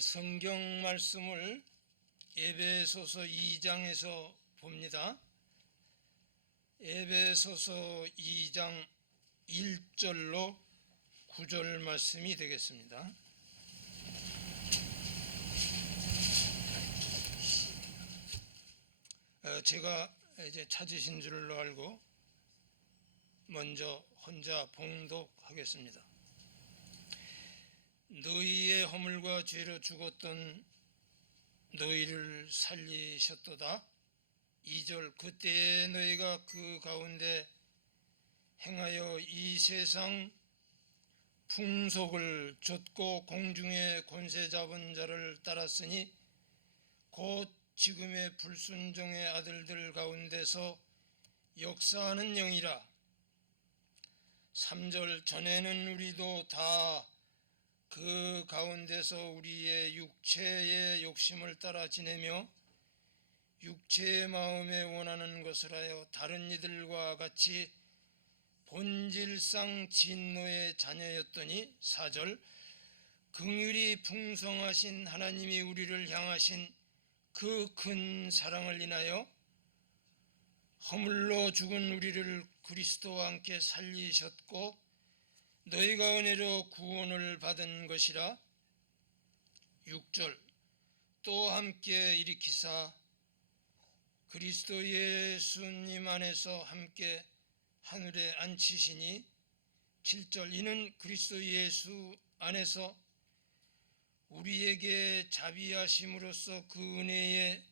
성경 말씀을 에베소서 2장에서 봅니다. 에베소서 2장 1절로 9절 말씀이 되겠습니다. 제가 이제 찾으신 줄로 알고 먼저 혼자 봉독하겠습니다. 너희의 허물과 죄로 죽었던 너희를 살리셨도다. 2절 그때에 너희가 그 가운데 행하여 이 세상 풍속을 좇고 공중의 권세 잡은 자를 따랐으니 곧 지금의 불순종의 아들들 가운데서 역사하는 영이라. 3절 전에는 우리도 다 그 가운데서 우리의 육체의 욕심을 따라 지내며 육체의 마음에 원하는 것을 하여 다른 이들과 같이 본질상 진노의 자녀였더니 4절 긍휼이 풍성하신 하나님이 우리를 향하신 그 큰 사랑을 인하여 허물로 죽은 우리를 그리스도와 함께 살리셨고 너희가 은혜로 구원을 받은 것이라. 6절 또 함께 일으키사 그리스도 예수님 안에서 함께 하늘에 앉히시니. 7절 이는 그리스도 예수 안에서 우리에게 자비하심으로써 그 은혜의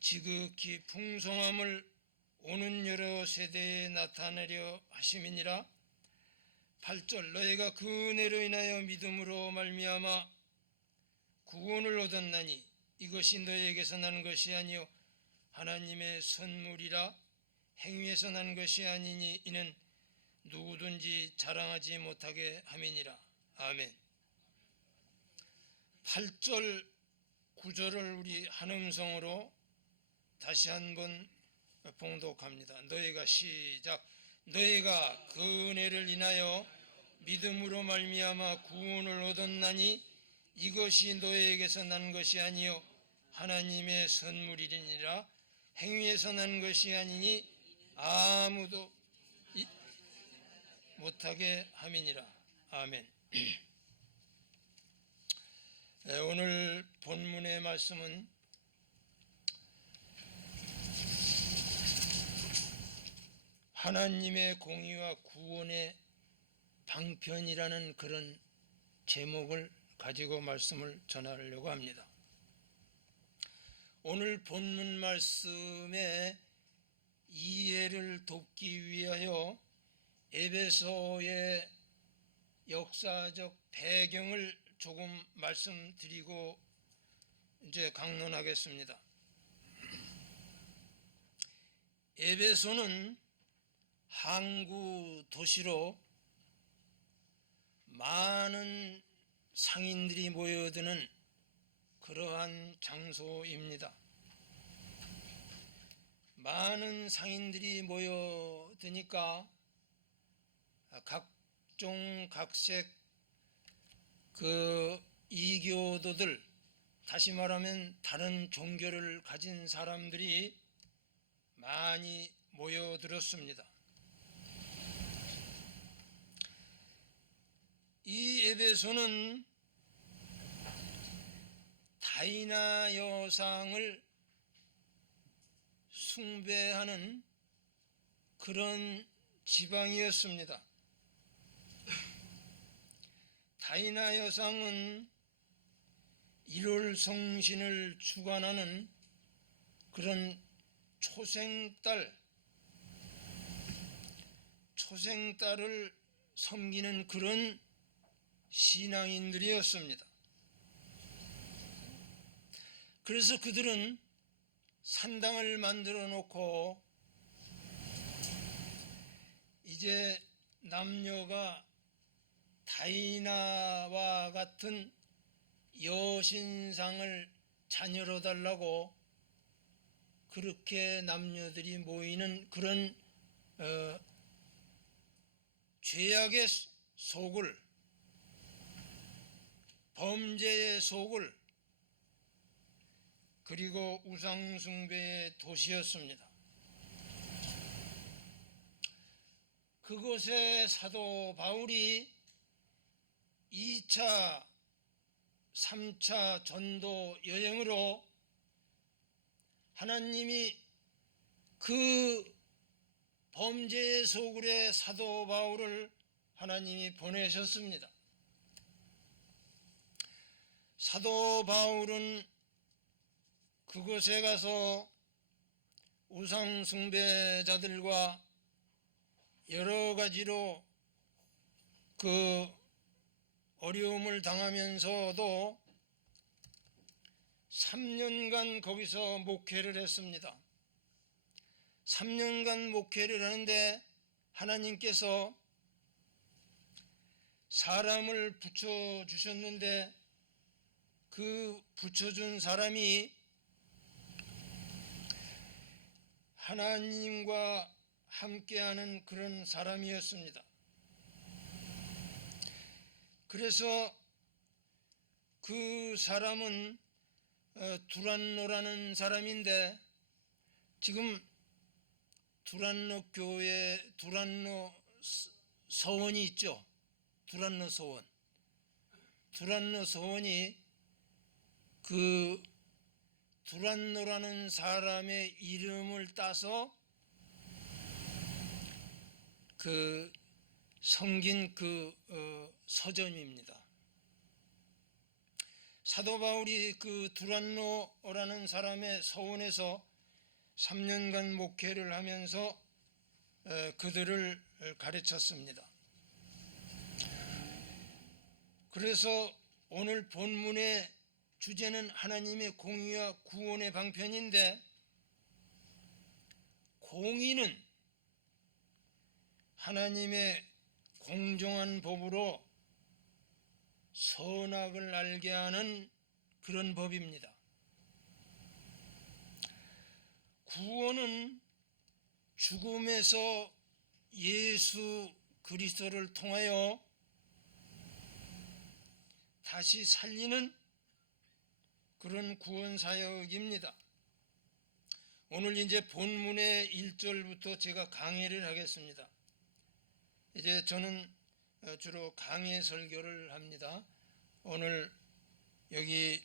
지극히 풍성함을 오는 여러 세대에 나타내려 하심이니라. 8절 너희가 그 은혜로 인하여 믿음으로 말미암아 구원을 얻었나니 이것이 너희에게서 난 것이 아니요 하나님의 선물이라. 행위에서 난 것이 아니니 이는 누구든지 자랑하지 못하게 함이니라. 아멘. 8절 9절을 우리 한음성으로 다시 한번 봉독합니다. 너희가 시작. 너희가 그 은혜를 인하여 믿음으로 말미암아 구원을 얻었나니 이것이 너희에게서 난 것이 아니요 하나님의 선물이니라. 행위에서 난 것이 아니니 아무도 못하게 함이니라. 아멘. 오늘 본문의 말씀은 하나님의 공의와 구원의 방편이라는 그런 제목을 가지고 말씀을 전하려고 합니다. 오늘 본문 말씀의 이해를 돕기 위하여 에베소의 역사적 배경을 조금 말씀드리고 이제 강론하겠습니다. 에베소는 항구 도시로 많은 상인들이 모여드는 그러한 장소입니다. 많은 상인들이 모여드니까 각종 각색 그 이교도들, 다시 말하면 다른 종교를 가진 사람들이 많이 모여들었습니다. 이 에베소는 다이나 여상을 숭배하는 그런 지방이었습니다. 다이나 여상은 1월 성신을 주관하는 그런 초생딸을 섬기는 그런 신앙인들이었습니다. 그래서 그들은 산당을 만들어 놓고 이제 남녀가 다이나와 같은 여신상을 자녀로 달라고 그렇게 남녀들이 모이는 그런 죄악의 속을 범죄의 속을 그리고 우상숭배의 도시였습니다. 그곳에 사도 바울이 2차, 3차 전도 여행으로 하나님이 그 범죄의 소굴에 사도 바울을 하나님이 보내셨습니다. 사도 바울은 그곳에 가서 우상 숭배자들과 여러 가지로 그 어려움을 당하면서도 3년간 거기서 목회를 했습니다. 3년간 목회를 하는데 하나님께서 사람을 붙여주셨는데 그 붙여준 사람이 하나님과 함께하는 그런 사람이었습니다. 그래서 그 사람은 두란노라는 사람인데 지금 두란노 교회 두란노 서원이 있죠. 두란노 서원. 두란노 서원이 그 두란노라는 사람의 이름을 따서 그 섬긴 그 서점입니다. 사도 바울이 그 두란노라는 사람의 서원에서 3년간 목회를 하면서 그들을 가르쳤습니다. 그래서 오늘 본문의 주제는 하나님의 공의와 구원의 방편인데, 공의는 하나님의 공정한 법으로 선악을 알게 하는 그런 법입니다. 구원은 죽음에서 예수 그리스도를 통하여 다시 살리는 그런 구원 사역입니다. 오늘 이제 본문의 1절부터 제가 강해를 하겠습니다. 이제 저는 주로 강해 설교를 합니다. 오늘 여기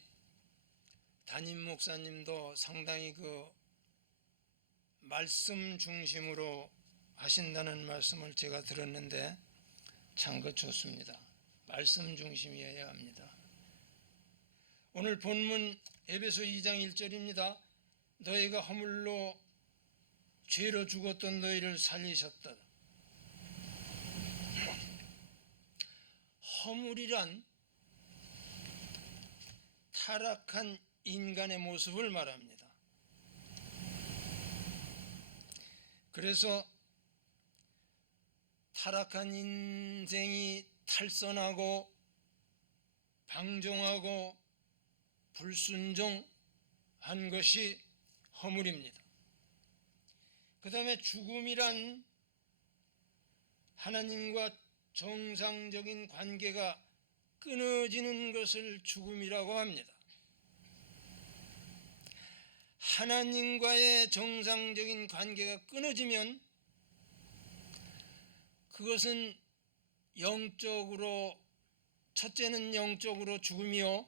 담임 목사님도 상당히 그 말씀 중심으로 하신다는 말씀을 제가 들었는데 참 그 좋습니다. 말씀 중심이어야 합니다. 오늘 본문 에베소 2장 1절입니다. 너희가 허물로 죄로 죽었던 너희를 살리셨다. 허물이란 타락한 인간의 모습을 말합니다. 그래서 타락한 인생이 탈선하고 방종하고 불순종한 것이 허물입니다. 그 다음에 죽음이란 하나님과 정상적인 관계가 끊어지는 것을 죽음이라고 합니다. 하나님과의 정상적인 관계가 끊어지면 그것은 영적으로, 첫째는 영적으로 죽음이요,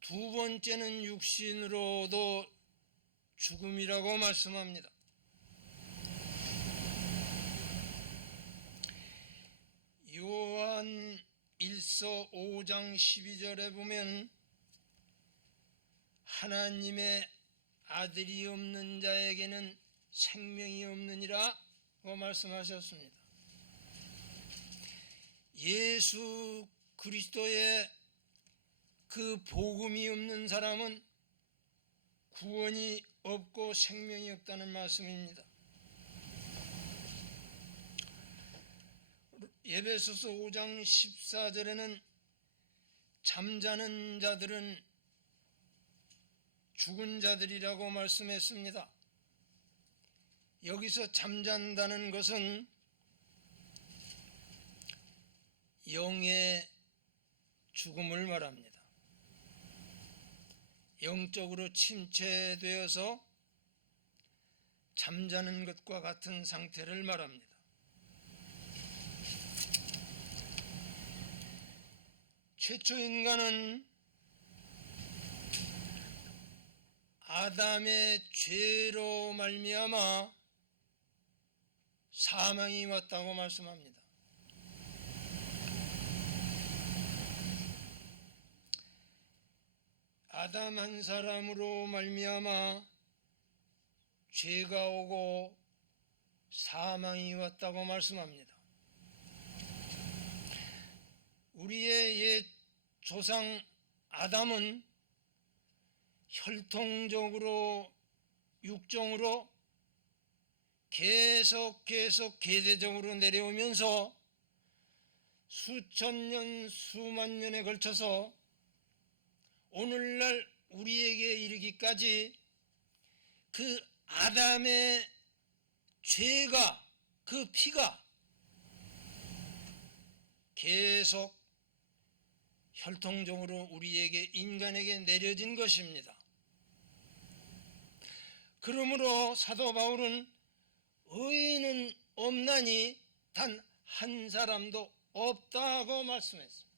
두 번째는 육신으로도 죽음이라고 말씀합니다. 요한 1서 5장 12절에 보면 하나님의 아들이 없는 자에게는 생명이 없느니라고 말씀하셨습니다. 예수 그리스도의 그 복음이 없는 사람은 구원이 없고 생명이 없다는 말씀입니다. 에베소서 5장 14절에는 잠자는 자들은 죽은 자들이라고 말씀했습니다. 여기서 잠잔다는 것은 영의 죽음을 말합니다. 영적으로 침체되어서 잠자는 것과 같은 상태를 말합니다. 최초 인간은 아담의 죄로 말미암아 사망이 왔다고 말씀합니다. 아담 한 사람으로 말미암아 죄가 오고 사망이 왔다고 말씀합니다. 우리의 옛 조상 아담은 혈통적으로 육종으로 계속 계대적으로 내려오면서 수천 년 수만 년에 걸쳐서 오늘날 우리에게 이르기까지 그 아담의 죄가, 그 피가 계속 혈통적으로 우리에게 인간에게 내려진 것입니다. 그러므로 사도 바울은 의인은 없나니 단 한 사람도 없다고 말씀했습니다.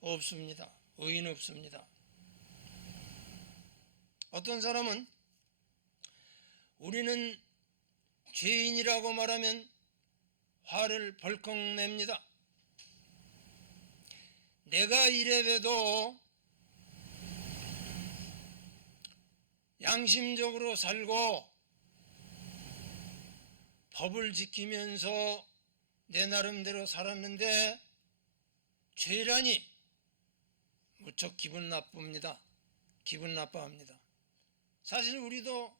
없습니다. 의인 없습니다. 어떤 사람은 우리는 죄인이라고 말하면 화를 벌컥 냅니다. 내가 이래봬도 양심적으로 살고 법을 지키면서 내 나름대로 살았는데 죄라니 무척 기분 나쁩니다. 기분 나빠합니다. 사실 우리도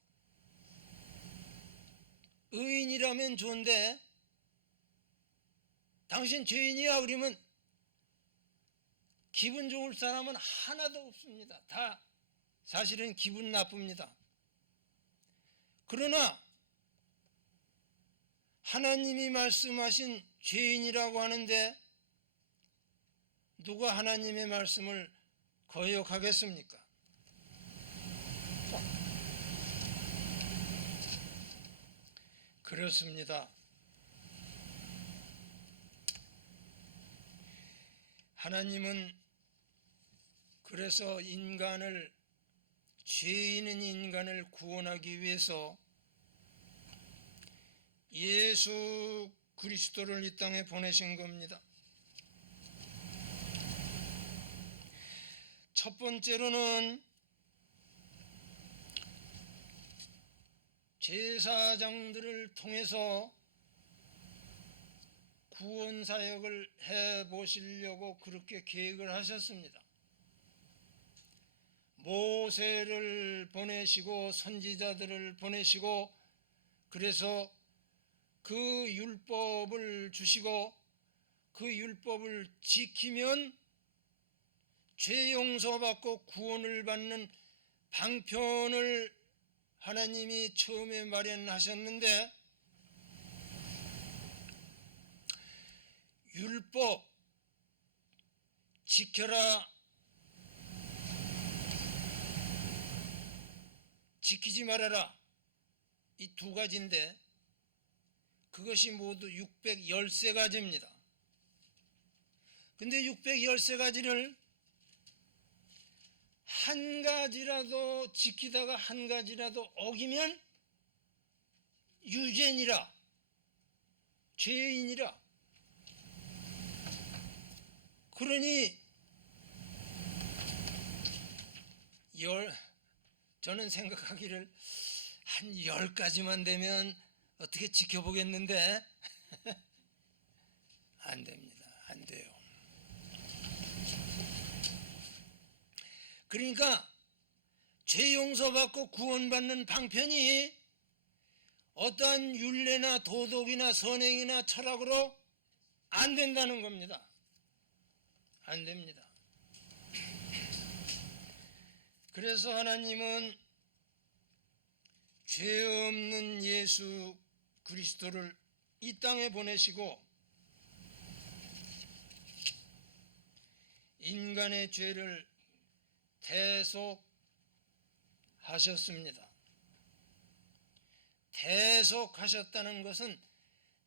의인이라면 좋은데 당신 죄인이야 그러면 기분 좋을 사람은 하나도 없습니다. 다 사실은 기분 나쁩니다. 그러나 하나님이 말씀하신 죄인이라고 하는데 누가 하나님의 말씀을 거역하겠습니까? 그렇습니다. 하나님은 그래서 인간을, 죄인인 인간을 구원하기 위해서 예수 그리스도를 이 땅에 보내신 겁니다. 첫 번째로는 제사장들을 통해서 구원 사역을 해보시려고 그렇게 계획을 하셨습니다. 모세를 보내시고 선지자들을 보내시고 그래서 그 율법을 주시고 그 율법을 지키면 죄 용서받고 구원을 받는 방편을 하나님이 처음에 마련하셨는데 율법 지켜라, 지키지 말아라, 이 두 가지인데 그것이 모두 613가지입니다. 근데 613가지를 한 가지라도 지키다가 한 가지라도 어기면 유죄니라, 죄인이라. 그러니 저는 생각하기를 한 10가지만 되면 어떻게 지켜보겠는데 안 됩니다. 안 돼요. 그러니까 죄 용서받고 구원받는 방편이 어떠한 율례나 도덕이나 선행이나 철학으로 안 된다는 겁니다. 안 됩니다. 그래서 하나님은 죄 없는 예수 그리스도를 이 땅에 보내시고 인간의 죄를 대속하셨습니다. 대속하셨다는 것은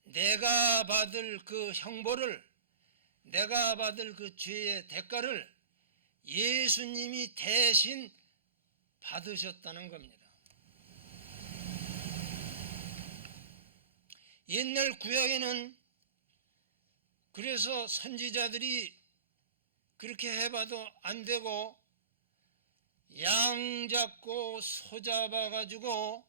내가 받을 그 형벌을, 내가 받을 그 죄의 대가를 예수님이 대신 받으셨다는 겁니다. 옛날 구약에는 그래서 선지자들이 그렇게 해봐도 안 되고 양 잡고 소 잡아가지고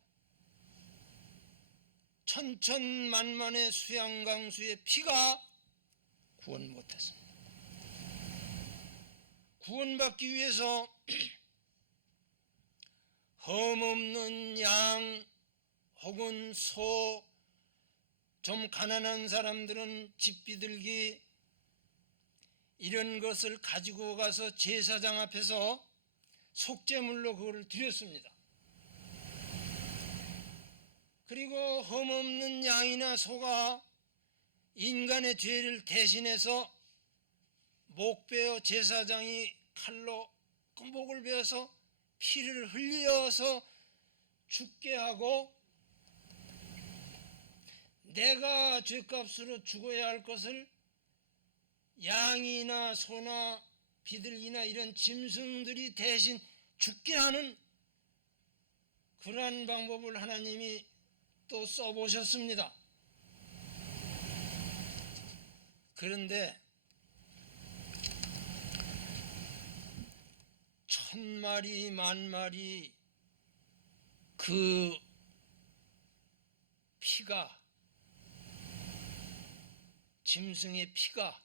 천천만만의 수양강수의 피가 구원 못했습니다. 구원받기 위해서 흠없는 양 혹은 소, 좀 가난한 사람들은 집비둘기 이런 것을 가지고 가서 제사장 앞에서 속죄물로 그거를 드렸습니다. 그리고 흠없는 양이나 소가 인간의 죄를 대신해서 목 베어 제사장이 칼로 그 목을 베어서 피를 흘려서 죽게 하고 내가 죄값으로 죽어야 할 것을 양이나 소나 비둘기나 이런 짐승들이 대신 죽게 하는 그러한 방법을 하나님이 또 써보셨습니다. 그런데 천마리 만마리 그 피가, 짐승의 피가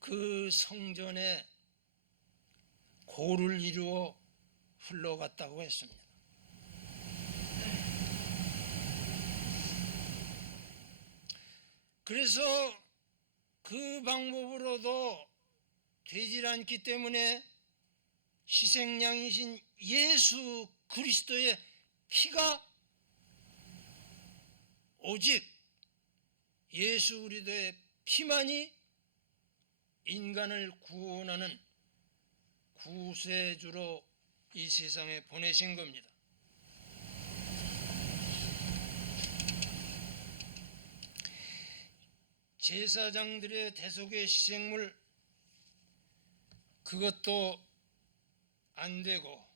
그 성전에 고를 이루어 흘러갔다고 했습니다. 그래서 그 방법으로도 되질 않기 때문에 희생양이신 예수 그리스도의 피가, 오직 예수 그리스도의 피만이 인간을 구원하는 구세주로 이 세상에 보내신 겁니다. 제사장들의 대속의 희생물, 그것도 안 되고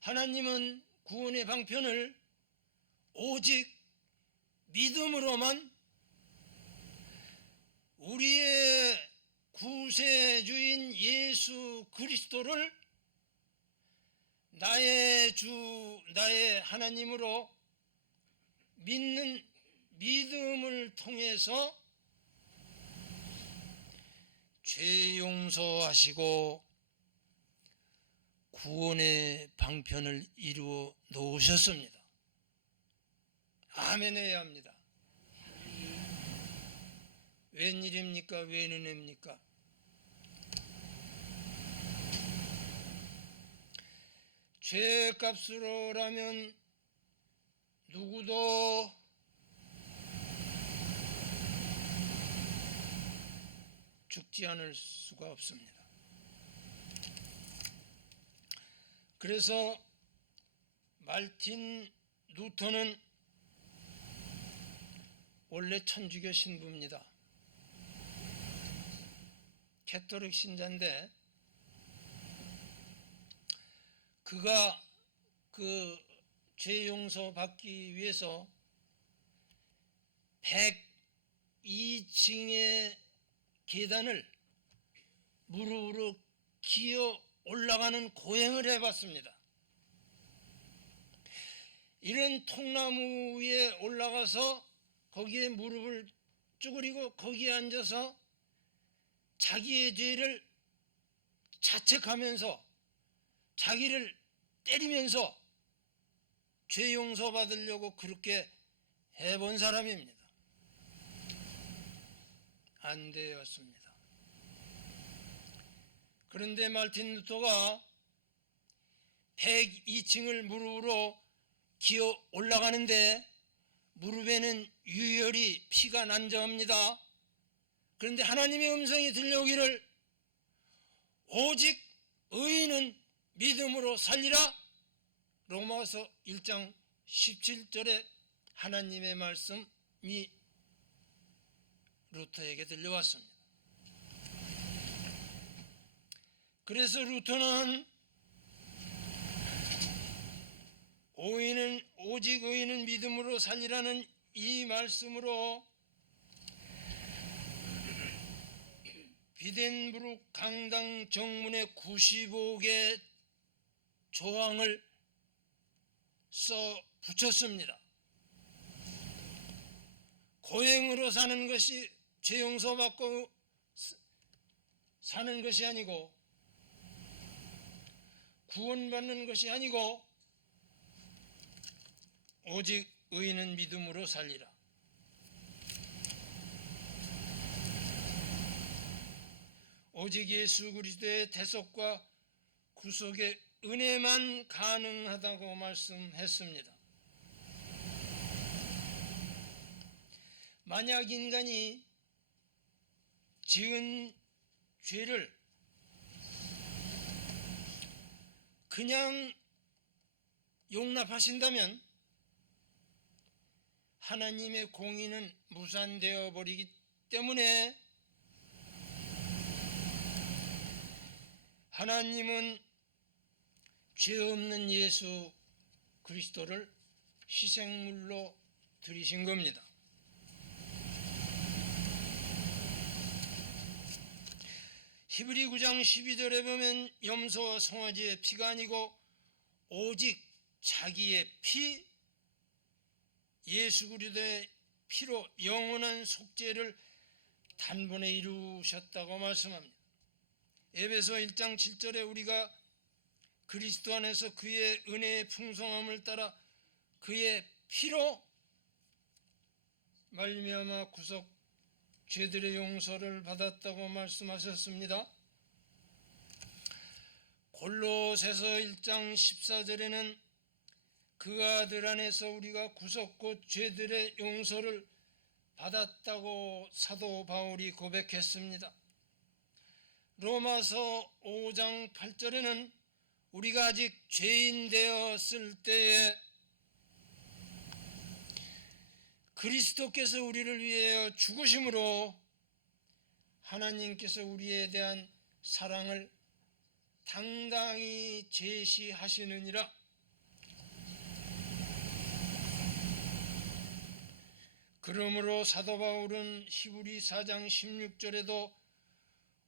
하나님은 구원의 방편을 오직 믿음으로만 우리의 구세주인 예수 그리스도를 나의 주, 나의 하나님으로 믿는 믿음을 통해서 죄 용서하시고 구원의 방편을 이루어 놓으셨습니다. 아멘 해야 합니다. 웬일입니까? 웬 은혜입니까? 죄값으로라면 누구도 죽지 않을 수가 없습니다. 그래서 말틴 루터는 원래 천주교 신부입니다. 캐토릭 신자인데 그가 그 죄 용서 받기 위해서 102층의 계단을 무릎으로 기어 올라가는 고행을 해봤습니다. 이런 통나무 위에 올라가서 거기에 무릎을 쭈그리고 거기에 앉아서 자기의 죄를 자책하면서 자기를 때리면서 죄 용서 받으려고 그렇게 해본 사람입니다. 안 되었습니다. 그런데 말틴 루터가 102층을 무릎으로 기어 올라가는데 무릎에는 유혈이 피가 난자합니다. 그런데 하나님의 음성이 들려오기를 오직 의인은 믿음으로 살리라. 로마서 1장 17절에 하나님의 말씀이 루터에게 들려왔습니다. 그래서 루터는 오직 의인은 믿음으로 살리라는 이 말씀으로 비덴부룩 강당 정문에 95개 조항을 써 붙였습니다. 고행으로 사는 것이 죄 용서받고 사는 것이 아니고 구원받는 것이 아니고 오직 의인은 믿음으로 살리라. 오직 예수 그리스도의 대속과 구속의 은혜만 가능하다고 말씀했습니다. 만약 인간이 지은 죄를 그냥 용납하신다면 하나님의 공의는 무산되어 버리기 때문에 하나님은 죄 없는 예수 그리스도를 희생물로 드리신 겁니다. 히브리 9장 12절에 보면 염소와 송아지의 피가 아니고 오직 자기의 피, 예수 그리스도의 피로 영원한 속죄를 단번에 이루셨다고 말씀합니다. 에베소 1장 7절에 우리가 그리스도 안에서 그의 은혜의 풍성함을 따라 그의 피로 말미암아 구속 죄들의 용서를 받았다고 말씀하셨습니다. 골로새서 1장 14절에는 그 아들 안에서 우리가 구속 곧 죄들의 용서를 받았다고 사도 바울이 고백했습니다. 로마서 5장 8절에는 우리가 아직 죄인 되었을 때에 그리스도께서 우리를 위하여 죽으심으로 하나님께서 우리에 대한 사랑을 당당히 제시하시느니라. 그러므로 사도 바울은 히브리 4장 16절에도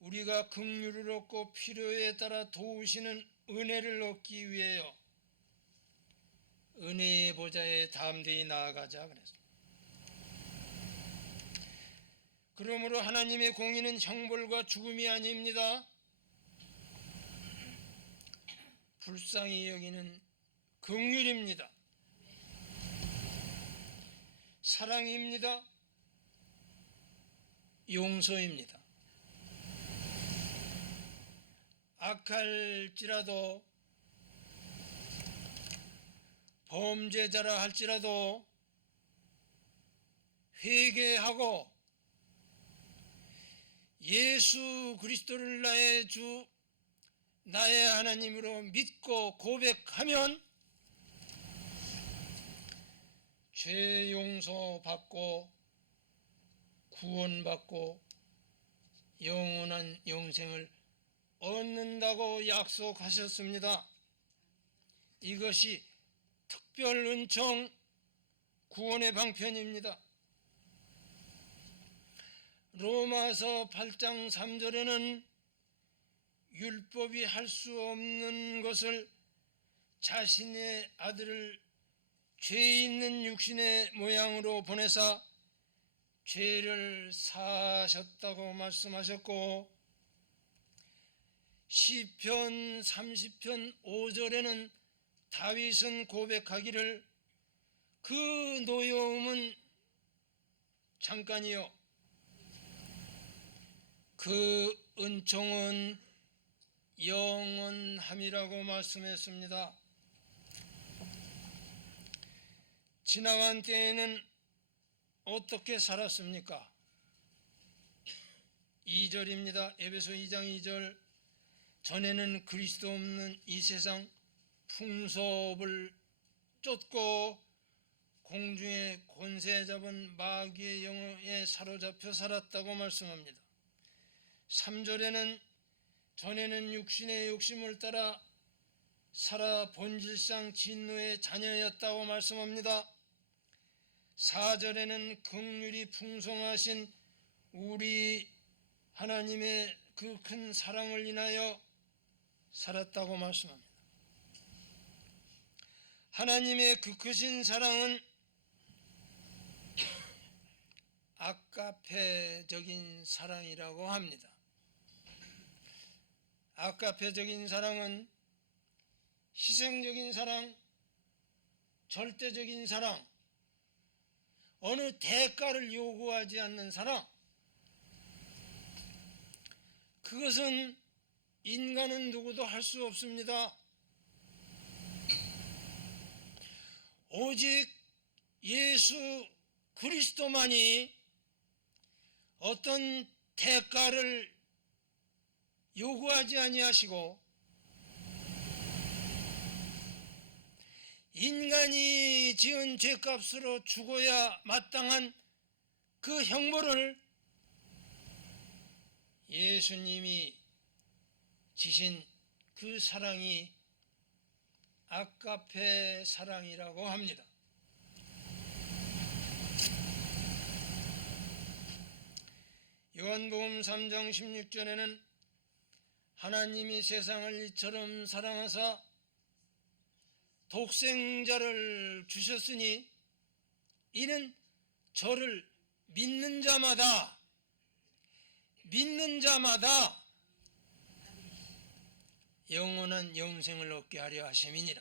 우리가 긍휼을 얻고 필요에 따라 도우시는 은혜를 얻기 위하여 은혜의 보좌에 담대히 나아가자 그랬습니다. 그러므로 하나님의 공의는 형벌과 죽음이 아닙니다. 불쌍히 여기는 긍휼입니다. 사랑입니다. 용서입니다. 악할지라도 범죄자라 할지라도 회개하고 예수 그리스도를 나의 주 나의 하나님으로 믿고 고백하면 죄 용서받고 구원받고 영원한 영생을 얻는다고 약속하셨습니다. 이것이 특별 은총 구원의 방편입니다. 로마서 8장 3절에는 율법이 할 수 없는 것을 자신의 아들을 죄 있는 육신의 모양으로 보내사 죄를 사하셨다고 말씀하셨고, 시편 30편 5절에는 다윗은 고백하기를 그 노여움은 잠깐이요 그 은총은 영원함이라고 말씀했습니다. 지나간 때에는 어떻게 살았습니까? 2절입니다. 에베소 2장 2절. 전에는 그리스도 없는 이 세상 풍속을 쫓고 공중의 권세 잡은 마귀의 영에 사로잡혀 살았다고 말씀합니다. 3절에는 전에는 육신의 욕심을 따라 살아 본질상 진노의 자녀였다고 말씀합니다. 4절에는 긍휼이 풍성하신 우리 하나님의 그 큰 사랑을 인하여 살았다고 말씀합니다. 하나님의 그 크신 사랑은 아가페적인 사랑이라고 합니다. 아가페적인 사랑은 희생적인 사랑, 절대적인 사랑, 어느 대가를 요구하지 않는 사랑, 그것은 인간은 누구도 할 수 없습니다. 오직 예수 그리스도만이 어떤 대가를 요구하지 아니하시고 인간이 지은 죄값으로 죽어야 마땅한 그 형벌을 예수님이 지신 그 사랑이 아가페 사랑이라고 합니다. 요한복음 3장 16절에는 하나님이 세상을 이처럼 사랑하사 독생자를 주셨으니 이는 저를 믿는 자마다 영원한 영생을 얻게 하려 하심이니라.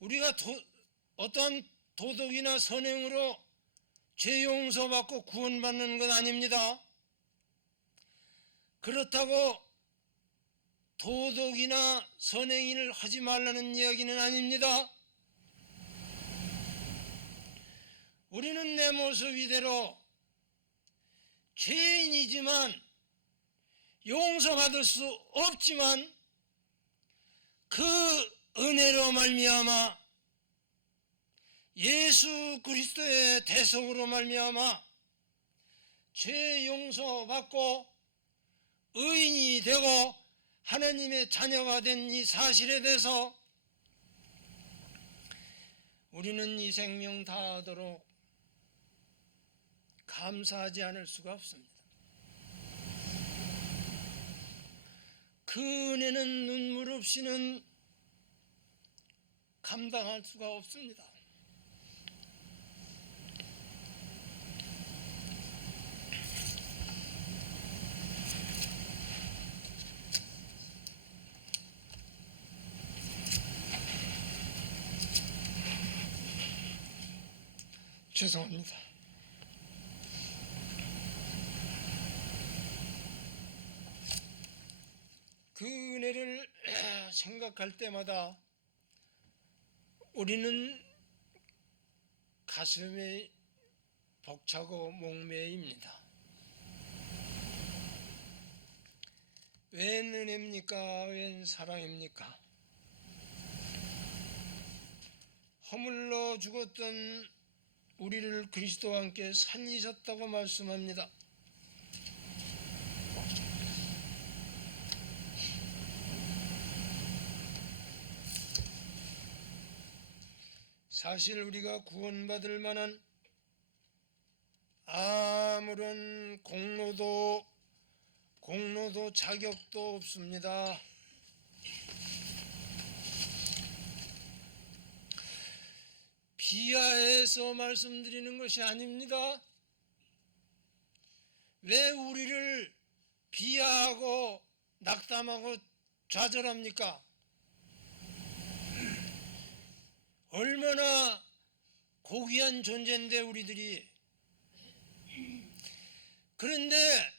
우리가 어떠한 도덕이나 선행으로 죄 용서받고 구원받는 건 아닙니다. 그렇다고 도덕이나 선행을 하지 말라는 이야기는 아닙니다. 우리는 내 모습 이대로 죄인이지만 용서받을 수 없지만 그 은혜로 말미암아 예수 그리스도의 대속으로 말미암아 죄 용서받고 의인이 되고 하나님의 자녀가 된 이 사실에 대해서 우리는 이 생명 다하도록 감사하지 않을 수가 없습니다. 그 은혜는 눈물 없이는 감당할 수가 없습니다. 죄송합니다. 그 은혜를 생각할 때마다 우리는 가슴이 벅차고 목매입니다. 웬 은혜입니까? 웬 사랑입니까? 허물러 죽었던 우리를 그리스도와 함께 살리셨다고 말씀합니다. 사실 우리가 구원받을 만한 아무런 공로도 자격도 없습니다. 비하해서 말씀드리는 것이 아닙니다. 왜 우리를 비하하고 낙담하고 좌절합니까? 얼마나 고귀한 존재인데 우리들이. 그런데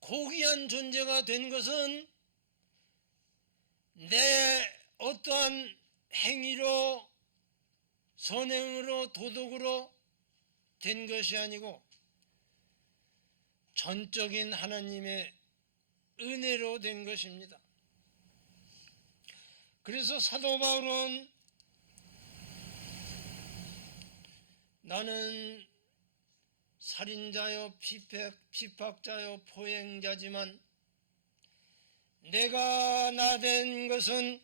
고귀한 존재가 된 것은 내 어떠한 행위로 선행으로 도덕으로 된 것이 아니고 전적인 하나님의 은혜로 된 것입니다. 그래서 사도 바울은 나는 살인자요 피박자요 포행자지만 내가 나 된 것은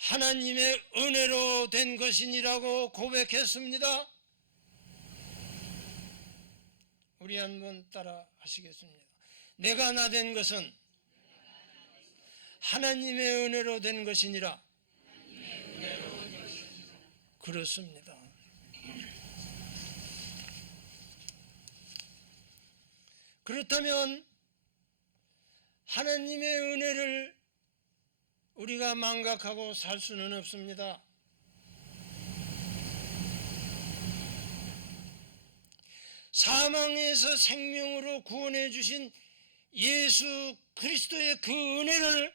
하나님의 은혜로 된 것이니라고 고백했습니다. 우리 한번 따라 하시겠습니다. 내가 나 된 것은 하나님의 은혜로 된 것이니라. 그렇습니다. 그렇다면 하나님의 은혜를 우리가 망각하고 살 수는 없습니다. 사망에서 생명으로 구원해 주신 예수 그리스도의 그 은혜를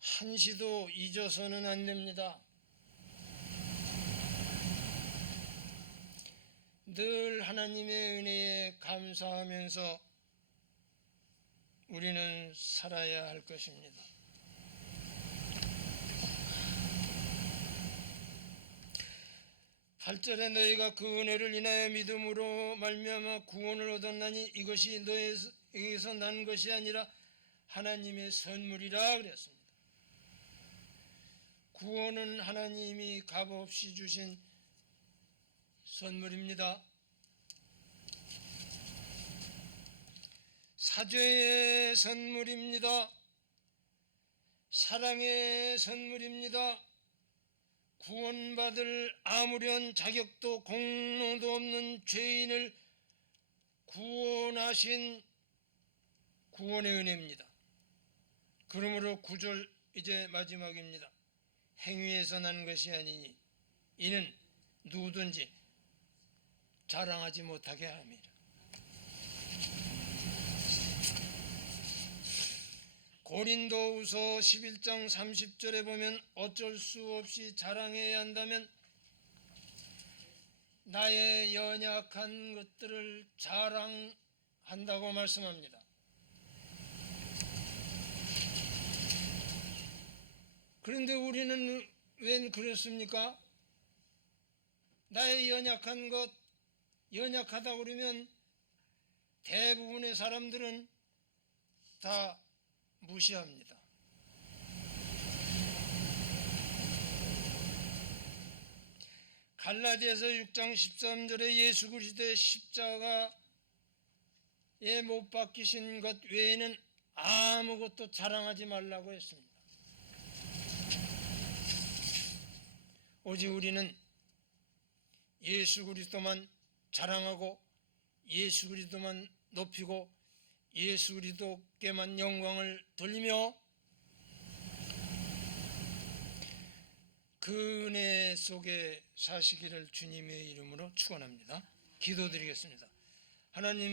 한시도 잊어서는 안 됩니다. 늘 하나님의 은혜에 감사하면서 우리는 살아야 할 것입니다. (8절에) 너희가 그 은혜를 인하여 믿음으로 말미암아 구원을 얻었나니 이것이 너희에게서 난 것이 아니라 하나님의 선물이라 그랬습니다. 구원은 하나님이 값없이 주신 선물입니다. 사죄의 선물입니다. 사랑의 선물입니다. 구원받을 아무런 자격도 공로도 없는 죄인을 구원하신 구원의 은혜입니다. 그러므로 9절 이제 마지막입니다. 행위에서 난 것이 아니니 이는 누구든지 자랑하지 못하게 함이라. 고린도후서 11장 30절에 보면 어쩔 수 없이 자랑해야 한다면 나의 연약한 것들을 자랑한다고 말씀합니다. 그런데 우리는 왜 그렇습니까? 나의 연약한 것, 연약하다 그러면 대부분의 사람들은 다 무시합니다. 갈라디아서 6장 13절에 예수 그리스도의 십자가에 못 박히신 것 외에는 아무것도 자랑하지 말라고 했습니다. 오직 우리는 예수 그리스도만 자랑하고 예수 그리스도만 높이고 예수 그리스도께만 영광을 돌리며 그 은혜 속에 사시기를 주님의 이름으로 축원합니다. 기도드리겠습니다. 하나님